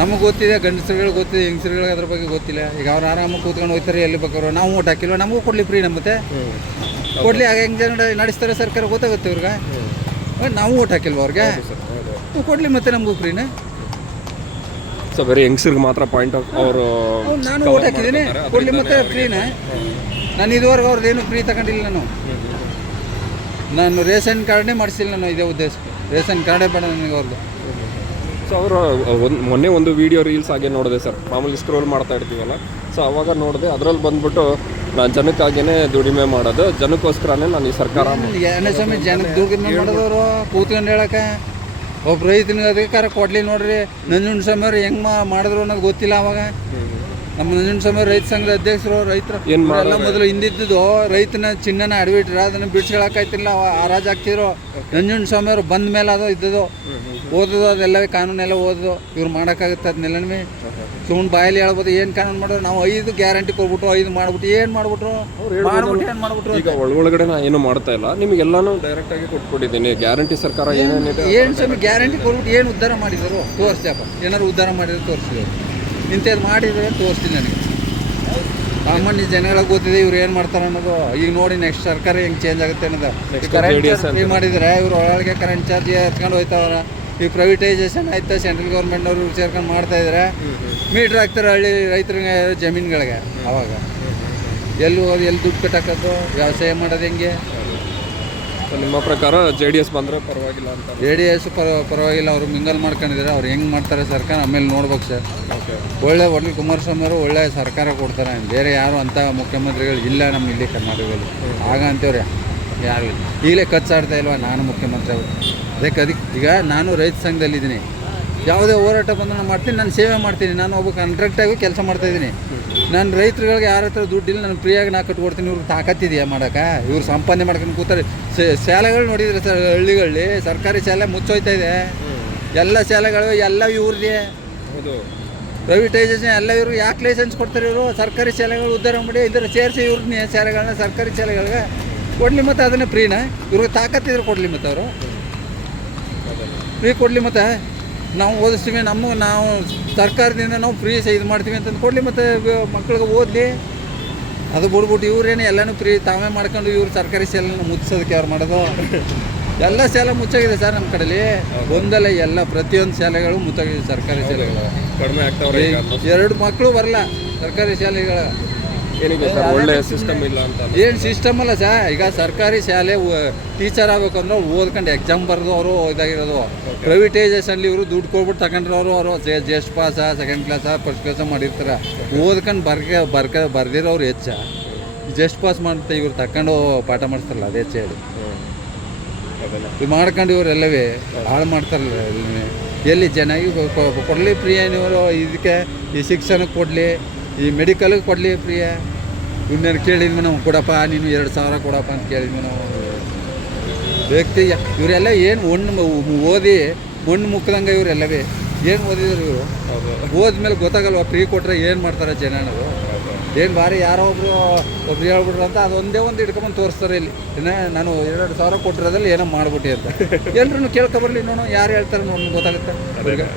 ನಮಗೆ ಗೊತ್ತಿದೆ, ಗಂಡಸರುಗಳಿಗೆ ಗೊತ್ತಿದೆ, ಹೆಂಗಸರುಗಳಿಗೆ ಅದ್ರ ಬಗ್ಗೆ ಗೊತ್ತಿಲ್ಲ. ಈಗ ಅವ್ರು ಆರಾಮಾಗಿ ಕೂತ್ಕೊಂಡು ಹೋಗ್ತಾರೆ, ಎಲ್ಲಿ ಬೇಕಾದ್ರು. ನಾವು ಓಟ್ ಹಾಕಿಲ್ವ, ನಮಗೂ ಕೊಡಲಿ ಫ್ರೀ. ಮತ್ತೆ ಕೊಡಲಿ, ಆಗ ಹೆಂಗೆ ನಡೆಸ್ತಾರೆ ಸರ್ಕಾರ ಗೊತ್ತಾಗುತ್ತೆ ಇವ್ರಿಗೆ. ನಾವು ಓಟ್ ಹಾಕಿಲ್ವ ಅವ್ರಿಗೆ, ಕೊಡಲಿ ಮತ್ತೆ ನಮಗೂ ಫ್ರೀನೇ. ಸೊ ಬರೀ ಹೆಂಗಸ್ರಿಗೆ ಮಾತ್ರ ಪಾಯಿಂಟ್ ಆಫ್ ಅವರು. ನಾನು ಓಟ್ ಹಾಕಿದ್ದೀನಿ, ಕೊಡಲಿ ಮತ್ತೆ ಫ್ರೀನೇ. ನಾನು ಇದುವರೆಗೆ ಅವ್ರದ್ದೇನು ಫ್ರೀ ತಗೊಂಡಿಲ್ಲ. ನಾನು ರೇಷನ್ ಕಾರ್ಡೇ ಮಾಡಿಸಿಲ್ಲ. ನಾನು ಇದೇ ಉದ್ದೇಶ, ರೇಷನ್ ಕಾರ್ಡೇ ಬೇಡ ನನಗೆ ಅವ್ರದ್ದು. ಸೊ ಅವರು ಮೊನ್ನೆ ಒಂದು ವಿಡಿಯೋ ರೀಲ್ಸ್ ಹಾಗೆ ನೋಡಿದೆ ಸರ್, ಮಾಮೂಲಿ ಸ್ಕ್ರೋಲ್ ಮಾಡ್ತಾ ಇರ್ತೀವಲ್ಲ. ಸೊ ಅವಾಗ ನೋಡಿದೆ, ಅದರಲ್ಲಿ ಬಂದ್ಬಿಟ್ಟು ನಾನು ಜನಕ್ಕಾಗಿಯೇ ದುಡಿಮೆ ಮಾಡೋದು, ಜನಕ್ಕೋಸ್ಕರನೇ ನಾನು ಈ ಸರ್ಕಾರ ಸ್ವಾಮಿ ಜನಕ್ಕೆ ದುಡಿಮೆ ಮಾಡೋದವರು ಕೂತ್ಕೊಂಡು ಹೇಳಕ್ಕೆ. ಒಬ್ಬ ರೈತನಿಗೆ ಅದಕ್ಕಾರ ಕೊಡಲಿ ನೋಡ್ರಿ. ನಂಜುಂಡ ಸ್ವಾಮಿ ಅವ್ರು ಹೆಂಗೆ ಮಾಡಿದ್ರು ಅನ್ನೋದು ಗೊತ್ತಿಲ್ಲ. ಅವಾಗ ನಮ್ಮ ನಂಜುಂಡ ಸ್ವಾಮಿ ರೈತ ಸಂಘದ ಅಧ್ಯಕ್ಷರು, ರೈತರು ಎಲ್ಲ ಮೊದಲು ಹಿಂದಿದ್ದು ರೈತನ ಚಿನ್ನನ ಅಡವಿಟ್ರ ಅದನ್ನು ಬಿಡ್ಸ್ಕೊಳಕ್ಕಾಯ್ತಿಲ್ಲ, ಹರಾಜ್ ಆಗ್ತಿದ್ರು. ನಂಜುಂಡ ಸ್ವಾಮಿ ಅವರು ಬಂದ ಮೇಲೆ ಅದು ಇದ್ದದು, ಓದೋದು ಅದೆಲ್ಲವೇ ಕಾನೂನೆಲ್ಲ ಓದೋದು. ಇವ್ರು ಮಾಡೋಕ್ಕಾಗುತ್ತೆ ಅದನ್ನೆಲ್ಲನೇ ಸುಮ್ಮನೆ ಬಾಯಲ್ಲಿ ಹೇಳ್ಬೋದು. ಏನು ಕಾನೂನು ಮಾಡೋರು? ನಾವು 5 ಗ್ಯಾರಂಟಿ ಕೊಟ್ಬಿಟ್ಟು 5 ಮಾಡ್ಬಿಟ್ಟು ಏನು ಮಾಡ್ಬಿಟ್ರು ಈಗ ಒಳಗಡೆ ನಾ ಏನು ಮಾಡ್ತಾ ಇಲ್ಲ, ನಿಮಗೆಲ್ಲಾನು ಡೈರೆಕ್ಟ್ ಆಗಿ ಕೊಟ್ಬಿಟ್ಟಿದ್ದೀನಿ. ಗ್ಯಾರಂಟಿ ಸರ್ಕಾರ ಏನೇನಿದೆ ಏನು ಸ್ವಾಮಿ ಗ್ಯಾರಂಟಿ ಕೊಟ್ಬಿಟ್ಟು ಏನು ಉದ್ಧಾರ ಮಾಡಿದರು ತೋರಿಸ್ತೀಯಪ್ಪ. ಏನಾದ್ರು ಉದ್ಧಾರ ಮಾಡಿದ್ರು ತೋರಿಸಿದ್ರು, ಇಂಥದ್ದು ಮಾಡಿದರೆ ತೋರಿಸ್ತೀನಿ. ನನಗೆ ಸಾಮಾನ್ಯ ಜನಗಳಿಗೆ ಗೊತ್ತಿದೆ ಇವ್ರು ಏನು ಮಾಡ್ತಾರೆ ಅನ್ನೋದು. ಈಗ ನೋಡಿ ನೆಕ್ಸ್ಟ್ ಸರ್ಕಾರ ಹೆಂಗೆ ಚೇಂಜ್ ಆಗುತ್ತೆ ಅನ್ನೋದು. ಕರೆಂಟ್ ಚಾರ್ಜ್ ಫ್ರೀ ಮಾಡಿದರೆ ಇವ್ರು ಒಳಗೆ ಕರೆಂಟ್ ಚಾರ್ಜ್ ಎತ್ಕೊಂಡು ಹೋಯ್ತವ್ರ. ಈ ಪ್ರೈವೇಟೈಸೇಷನ್ ಆಯ್ತಾ, ಸೆಂಟ್ರಲ್ ಗೌರ್ಮೆಂಟ್ನವ್ರು ಸೇರ್ಕೊಂಡು ಮಾಡ್ತಾಯಿದ್ದಾರೆ. ಮೀಟ್ರ್ ಹಾಕ್ತಾರೆ ಹಳ್ಳಿ ರೈತರಿಗೆ ಜಮೀನುಗಳಿಗೆ. ಅವಾಗ ಎಲ್ಲಿ ಹೋಗಿ ಎಲ್ಲಿ ದುಡ್ಡು ಕಟ್ಟಕ್ಕದ್ದು, ವ್ಯವಸಾಯ ಮಾಡೋದು ಹೆಂಗೆ? ನಿಮ್ಮ ಪ್ರಕಾರ JDS ಬಂದರೆ ಪರವಾಗಿಲ್ಲ ಅಂತ? JDS ಪರವಾಗಿಲ್ಲ. ಅವರು ಮಿಂಗಲ್ ಮಾಡ್ಕೊಂಡಿದ್ದಾರೆ. ಅವ್ರು ಹೆಂಗೆ ಮಾಡ್ತಾರೆ ಸರ್ಕಾರ ಆಮೇಲೆ ನೋಡ್ಬೇಕು ಸರ್. ಒಳ್ಳೆ ಕುಮಾರಸ್ವಾಮಿ ಅವರು ಒಳ್ಳೆ ಸರ್ಕಾರ ಕೊಡ್ತಾರೆ. ಬೇರೆ ಯಾರು ಅಂಥ ಮುಖ್ಯಮಂತ್ರಿಗಳು ಇಲ್ಲ ನಮ್ಮ ಇಲ್ಲಿ ಕರ್ನಾಟಕದಲ್ಲಿ. ಆಗ ಅಂತೇವ್ರಿ ಯಾರು ಈಗಲೇ ಕಚ್ಚಾಡ್ತಾ ಇಲ್ವ? ನಾನು ಮುಖ್ಯಮಂತ್ರಿ ಅವರು ಅದಕ್ಕೆ ಈಗ ನಾನು ರೈತ ಸಂಘದಲ್ಲಿದ್ದೀನಿ. ಯಾವುದೇ ಹೋರಾಟ ಬಂದು ನಾನು ಮಾಡ್ತೀನಿ, ನಾನು ಸೇವೆ ಮಾಡ್ತೀನಿ. ನಾನು ಒಬ್ಬ ಕಾಂಟ್ರಾಕ್ಟಾಗಿ ಕೆಲಸ ಮಾಡ್ತಾಯಿದ್ದೀನಿ. ನಾನು ರೈತರುಗಳಿಗೆ ಯಾರ ಹತ್ರ ದುಡ್ಡಿಲ್ಲ, ನಾನು ಫ್ರೀಯಾಗಿ ನಾ ಕಟ್ಕೊಡ್ತೀನಿ. ಇವ್ರಿಗೆ ತಾಕತ್ತಿದೆಯಾ ಮಾಡೋಕೆ? ಇವ್ರು ಸಂಪಾದನೆ ಮಾಡ್ಕೊಂಡು ಕೂತಾರೆ. ಶಾಲೆಗಳು ನೋಡಿದರೆ ಸರ್, ಹಳ್ಳಿಗಳಲ್ಲಿ ಸರ್ಕಾರಿ ಶಾಲೆ ಮುಚ್ಚೋಯ್ತಾ ಇದೆ. ಎಲ್ಲ ಶಾಲೆಗಳು ಎಲ್ಲ ಇವ್ರದೇ. ಪ್ರೈವೇಟೈಸೇಷನ್ ಎಲ್ಲ ಇವರು. ಯಾಕೆ ಲೈಸೆನ್ಸ್ ಕೊಡ್ತಾರೆ ಇವರು? ಸರ್ಕಾರಿ ಶಾಲೆಗಳು ಉದ್ಧಾರ ಮಾಡಿ ಇದರ ಸೇರಿಸಿ ಇವ್ರನ್ನೇ ಶಾಲೆಗಳನ್ನ ಸರ್ಕಾರಿ ಶಾಲೆಗಳಿಗೆ ಕೊಡಲಿ. ಮತ್ತು ಅದನ್ನೇ ಫ್ರೀನ ಇವ್ರಿಗೆ ತಾಕತ್ತಿದ್ರೆ ಕೊಡಲಿ. ಮತ್ತು ಅವರು ಫ್ರೀ ಕೊಡಲಿ. ಮತ್ತು ನಾವು ಓದಿಸ್ತೀವಿ, ನಾವು ಸರ್ಕಾರದಿಂದ ನಾವು ಫ್ರೀ ಇದು ಮಾಡ್ತೀವಿ ಅಂತಂದು ಕೊಡಲಿ. ಮತ್ತು ಮಕ್ಳಿಗೆ ಓದಲಿ. ಅದು ಬಿಡ್ಬಿಟ್ಟು ಇವ್ರೇನು ಎಲ್ಲನೂ ಫ್ರೀ ತಾವೇ ಮಾಡ್ಕೊಂಡು ಇವ್ರು ಸರ್ಕಾರಿ ಶಾಲೆನ ಮುಚ್ಚೋದಕ್ಕೆ ಅವ್ರು ಮಾಡೋದು. ಎಲ್ಲ ಶಾಲೆ ಮುಚ್ಚಾಗಿದೆ ಸರ್ ನಮ್ಮ ಕಡೆಯಲ್ಲಿ. ಒಂದಲ್ಲ ಎಲ್ಲ ಪ್ರತಿಯೊಂದು ಶಾಲೆಗಳು ಮುಚ್ಚಾಗಿದೆ ಸರ್ಕಾರಿ ಶಾಲೆಗಳು. ಕಡಿಮೆ ಆಗ್ತಾವ್ರೆ. 2 ಮಕ್ಕಳು ಬರಲ್ಲ ಸರ್ಕಾರಿ ಶಾಲೆಗಳ. ಏನಿದೆ ಸರ್, ಒಳ್ಳೆ ಸಿಸ್ಟಮ್ ಇಲ್ಲ ಅಂತ? ಏನು ಸಿಸ್ಟಮ್ ಅಲ್ಲ ಸರ್. ಈಗ ಸರ್ಕಾರಿ ಶಾಲೆ ಟೀಚರ್ ಆಗ್ಬೇಕಂದ್ರೆ ಓದ್ಕೊಂಡು ಎಕ್ಸಾಮ್ ಬರೆದು ಅವರು ಇದಾಗಿರೋದು. ಪ್ರೈವೇಟೈಸೇಷನ್ಲಿ ಇವರು ದುಡ್ಡು ಕೊಟ್ಬಿಟ್ಟು ತಗೊಂಡ್ರವರು. ಅವರು ಜಸ್ಟ್ ಪಾಸ, ಸೆಕೆಂಡ್ ಕ್ಲಾಸ, ಫಸ್ಟ್ ಕ್ಲಾಸ ಮಾಡಿರ್ತಾರೆ. ಓದ್ಕೊಂಡು ಬರ್ದಿರೋರು ಹೆಚ್ಚ. ಜಸ್ಟ್ ಪಾಸ್ ಮಾಡ್ತಾ ಇವ್ರು ತಗೊಂಡು ಪಾಠ ಮಾಡಿಸ್ತಾರಲ್ಲ ಅದು ಹೆಚ್ಚು ಹೇಳಿ ಇದು ಮಾಡ್ಕೊಂಡು ಇವರೆಲ್ಲವೇ ಹಾಳು ಮಾಡ್ತಾರಲ್ಲ. ಎಲ್ಲಿ ಜನ ಈಗ ಕೊಡಲಿ ಫ್ರೀ ಇವರು. ಇದಕ್ಕೆ ಈ ಶಿಕ್ಷಣಕ್ಕೆ ಕೊಡಲಿ, ಈ ಮೆಡಿಕಲ್ಗೆ ಕೊಡಲಿ ಫ್ರೀಯ. ಇವನ್ನೇನು ಕೇಳಿದ್ವಿ ನಾವು, ಕೊಡಪ್ಪ ನೀನು 2,000 ಕೊಡಪ್ಪ ಅಂತ ಕೇಳಿದ್ವಿ ನಾವು. ವ್ಯಕ್ತಿ ಇವರೆಲ್ಲ ಏನು ಓದಿ ಮಣ್ಣು ಮುಕ್ಕದಂಗೆ ಇವರೆಲ್ಲವೇ ಏನು ಓದಿದ್ರು ಇವರು. ಓದ್ಮೇಲೆ ಗೊತ್ತಾಗಲ್ವ ಫ್ರೀ ಕೊಟ್ಟರೆ ಏನು ಮಾಡ್ತಾರೆ ಜನ ಅನ್ನೋದು. ಏನು ಭಾರಿ ಯಾರೋ ಒಬ್ರು ಹೇಳ್ಬಿಟ್ರು ಅಂತ ಅದೊಂದೇ ಒಂದು ಹಿಡ್ಕೊಂಬಂದು ತೋರಿಸ್ತಾರೆ ಇಲ್ಲಿ. ನಾನು 2,000 ಕೊಟ್ಟಿರೋದ್ರಲ್ಲಿ ಏನೋ ಮಾಡ್ಬಿಟ್ಟು ಅಂತ. ಎಲ್ಲರೂ ಕೇಳ್ಕೊಬರ್ಲಿ ನೋಡೋಣ, ಯಾರು ಹೇಳ್ತಾರೆ ನೋಡಿ ಗೊತ್ತಾಗುತ್ತೆ ಅವ್ರಿಗೆ.